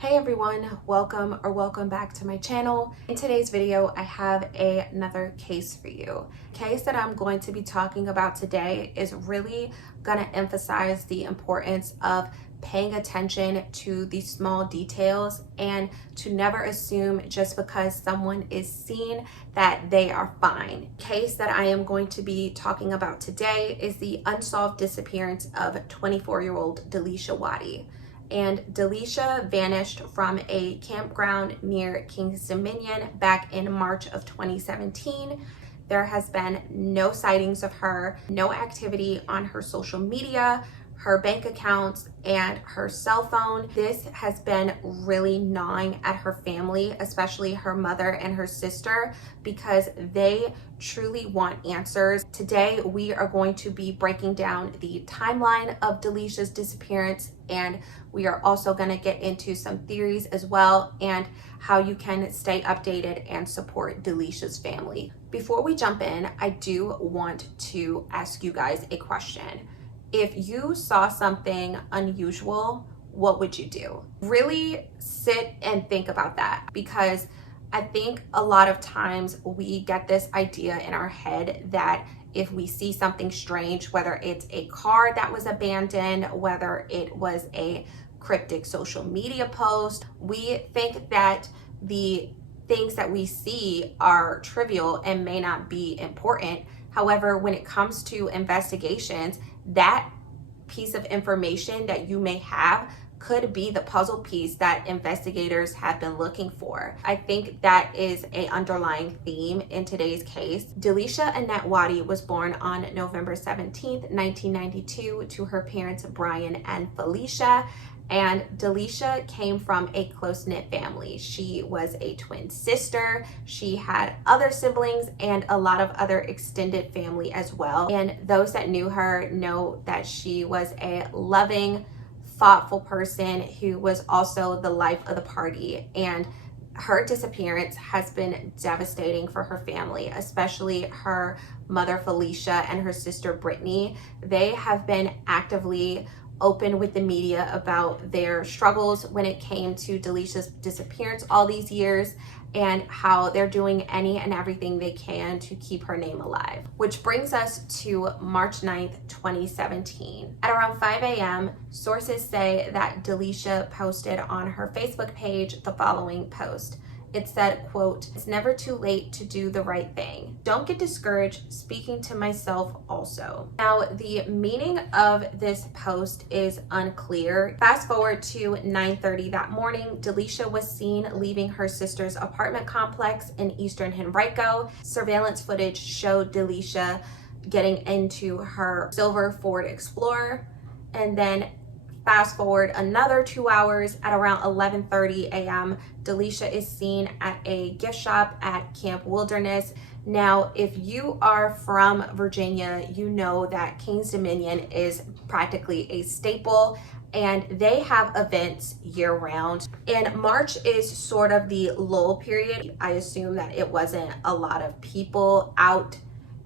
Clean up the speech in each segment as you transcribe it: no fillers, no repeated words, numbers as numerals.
Hey everyone, welcome back to my channel. In today's video, I have another case for you. The case that I'm going to be talking about today is really gonna emphasize the importance of paying attention to the small details and to never assume just because someone is seen that they are fine. The case that I am going to be talking about today is the unsolved disappearance of 24-year-old Delecia Waddy. And Delicia vanished from a campground near Kings Dominion back in March of 2017. There has been no sightings of her, no activity on her social media, her bank accounts, and her cell phone. This has been really gnawing at her family, especially her mother and her sister, because they truly want answers. Today, we are going to be breaking down the timeline of Delicia's disappearance, and we are also going to get into some theories as well and how you can stay updated and support Delicia's family. Before we jump in, I do want to ask you guys a question. If you saw something unusual, what would you do? Really sit and think about that, because I think a lot of times we get this idea in our head that if we see something strange, whether it's a car that was abandoned, whether it was a cryptic social media post, we think that the things that we see are trivial and may not be important. However, when it comes to investigations, that piece of information that you may have could be the puzzle piece that investigators have been looking for. I think that is an underlying theme in today's case. Delecia Annette Waddy was born on November 17th, 1992 to her parents Brian and Felicia. And Delicia came from a close-knit family. She was a twin sister. She had other siblings and a lot of other extended family as well. And those that knew her know that she was a loving, thoughtful person who was also the life of the party. And her disappearance has been devastating for her family, especially her mother Felicia and her sister Brittany. They have been actively open with the media about their struggles when it came to Delicia's disappearance all these years, and how they're doing any and everything they can to keep her name alive. Which brings us to March 9th, 2017. At around 5 a.m., sources say that Delicia posted on her Facebook page the following post. It said, quote, "It's never too late to do the right thing. Don't get discouraged, speaking to myself also." Now, the meaning of this post is unclear. Fast forward to 9:30 that morning, Delicia was seen leaving her sister's apartment complex in Eastern Henrico. Surveillance footage showed Delicia getting into her silver Ford Explorer, and then fast forward another 2 hours, at around 11:30 a.m., Delicia is seen at a gift shop at Camp Wilderness. Now, if you are from Virginia, you know that Kings Dominion is practically a staple, and they have events year round. And March is sort of the lull period. I assume that it wasn't a lot of people out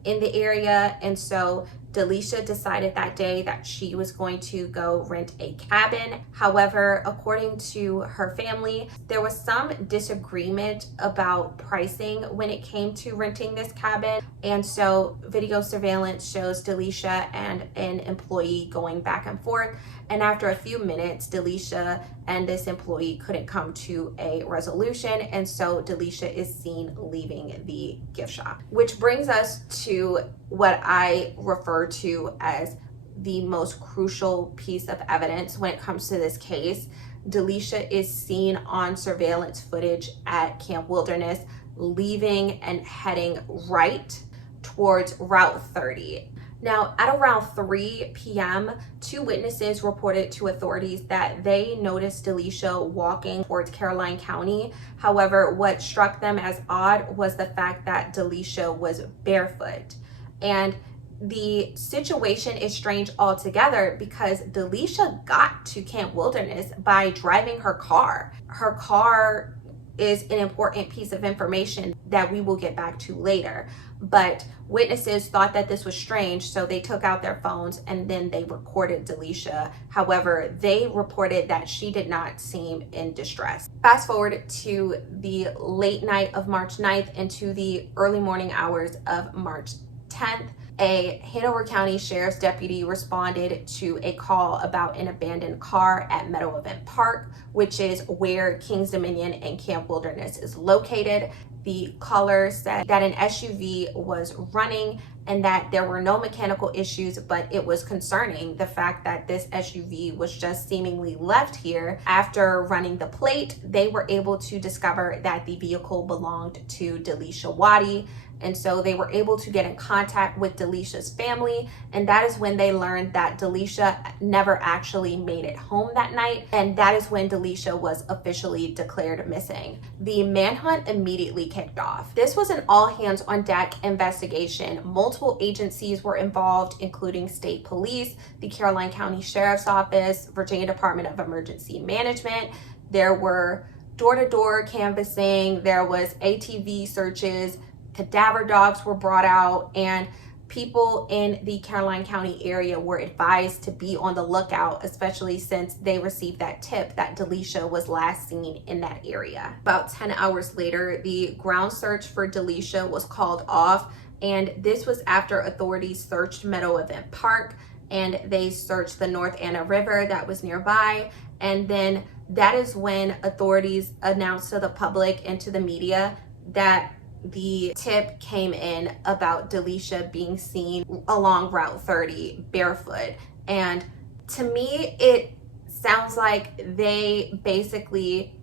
in the area, and so Delicia decided that day that she was going to go rent a cabin. However, according to her family, there was some disagreement about pricing when it came to renting this cabin. And so video surveillance shows Delicia and an employee going back and forth. And after a few minutes, Delicia and this employee couldn't come to a resolution. And so Delicia is seen leaving the gift shop, which brings us to what I refer to as the most crucial piece of evidence when it comes to this case. Delicia is seen on surveillance footage at Camp Wilderness leaving and heading right towards Route 30. Now, at around 3 p.m., 2 witnesses reported to authorities that they noticed Delicia walking towards Caroline County. However, what struck them as odd was the fact that Delicia was barefoot. And the situation is strange altogether because Delicia got to Camp Wilderness by driving her car. Her car is an important piece of information that we will get back to later. But witnesses thought that this was strange, so they took out their phones and then they recorded Delicia. However, they reported that she did not seem in distress. Fast forward to the late night of March 9th into the early morning hours of March 10th. A Hanover County Sheriff's deputy responded to a call about an abandoned car at Meadow Event Park, which is where Kings Dominion and Camp Wilderness is located. The caller said that an SUV was running and that there were no mechanical issues, but it was concerning the fact that this SUV was just seemingly left here. After running the plate, they were able to discover that the vehicle belonged to Delecia Waddy. And so they were able to get in contact with Delicia's family, and that is when they learned that Delicia never actually made it home that night, and that is when Delicia was officially declared missing. The manhunt immediately kicked off. This was an all-hands-on-deck investigation. Multiple agencies were involved, including state police, the Caroline County Sheriff's Office, Virginia Department of Emergency Management. There were door-to-door canvassing, there was ATV searches, cadaver dogs were brought out, and people in the Caroline County area were advised to be on the lookout, especially since they received that tip that Delicia was last seen in that area. About 10 hours later, the ground search for Delicia was called off, and this was after authorities searched Meadow Event Park, and they searched the North Anna River that was nearby, and then that is when authorities announced to the public and to the media that the tip came in about Delicia being seen along Route 30 barefoot. And to me, it sounds like they basically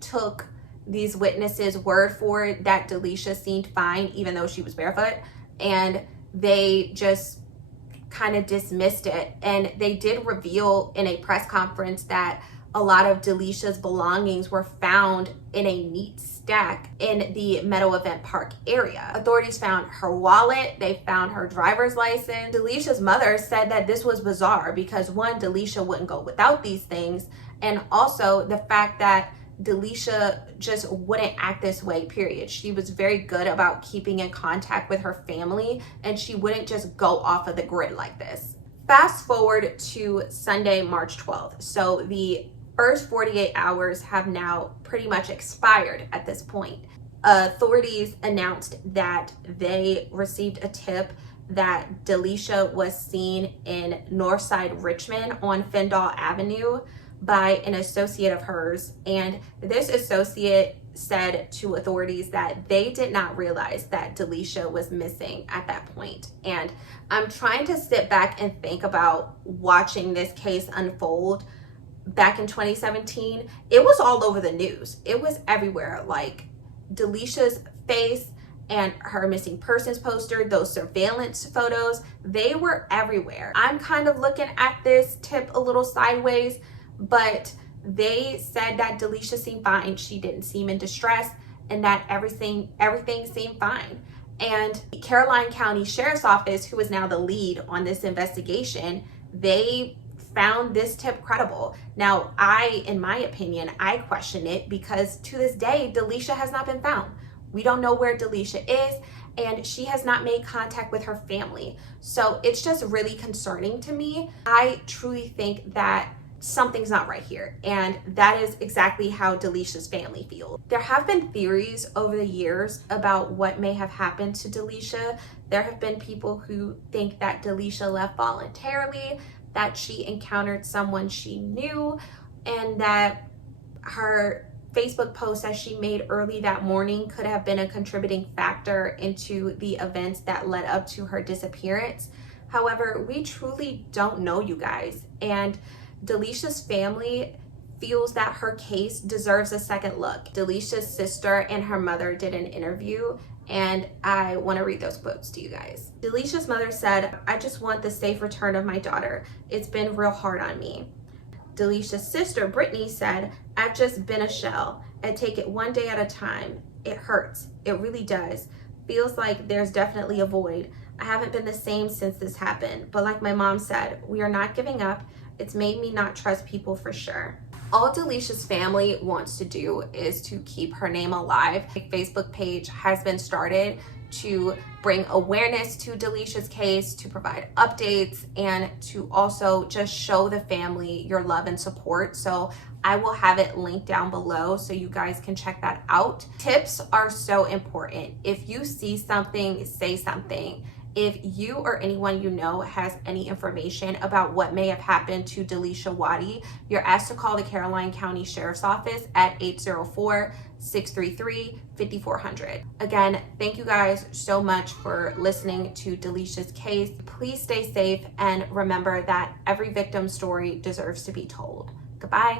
took these witnesses' word for it that Delicia seemed fine even though she was barefoot, and they just kind of dismissed it. And they did reveal in a press conference that a lot of Delicia's belongings were found in a neat stack in the Meadow Event Park area. Authorities found her wallet, they found her driver's license. Delicia's mother said that this was bizarre because one, Delicia wouldn't go without these things, and also the fact that Delicia just wouldn't act this way, period. She was very good about keeping in contact with her family, and she wouldn't just go off of the grid like this. Fast forward to Sunday, March 12th. So the first 48 hours have now pretty much expired at this point. Authorities announced that they received a tip that Delicia was seen in Northside Richmond on Findall Avenue by an associate of hers, and this associate said to authorities that they did not realize that Delicia was missing at that point. And I'm trying to sit back and think about watching this case unfold. Back in 2017, it was all over the news. It was everywhere. Like Delicia's face and her missing persons poster, those surveillance photos, they were everywhere. I'm kind of looking at this tip a little sideways, but they said that Delicia seemed fine. She didn't seem in distress, and that everything seemed fine. And the Caroline County Sheriff's Office, who is now the lead on this investigation, they found this tip credible. Now, in my opinion, I question it because to this day, Delicia has not been found. We don't know where Delicia is, and she has not made contact with her family. So it's just really concerning to me. I truly think that something's not right here, and that is exactly how Delicia's family feels. There have been theories over the years about what may have happened to Delicia. There have been people who think that Delicia left voluntarily, that she encountered someone she knew, and that her Facebook post that she made early that morning could have been a contributing factor into the events that led up to her disappearance. However, we truly don't know, you guys, and Delicia's family feels that her case deserves a second look. Delicia's sister and her mother did an interview, and I want to read those quotes to you guys. Delicia's mother said, "I just want the safe return of my daughter. It's been real hard on me." Delicia's sister, Brittany, said, "I've just been a shell. I take it one day at a time. It hurts. It really does. Feels like there's definitely a void. I haven't been the same since this happened. But like my mom said, we are not giving up. It's made me not trust people for sure." All Delicia's family wants to do is to keep her name alive. A Facebook page has been started to bring awareness to Delicia's case, to provide updates, and to also just show the family your love and support. So I will have it linked down below so you guys can check that out. Tips are so important. If you see something, say something. If you or anyone you know has any information about what may have happened to Delecia Waddy, you're asked to call the Caroline County Sheriff's Office at 804-633-5400. Again, thank you guys so much for listening to Delicia's case. Please stay safe and remember that every victim's story deserves to be told. Goodbye.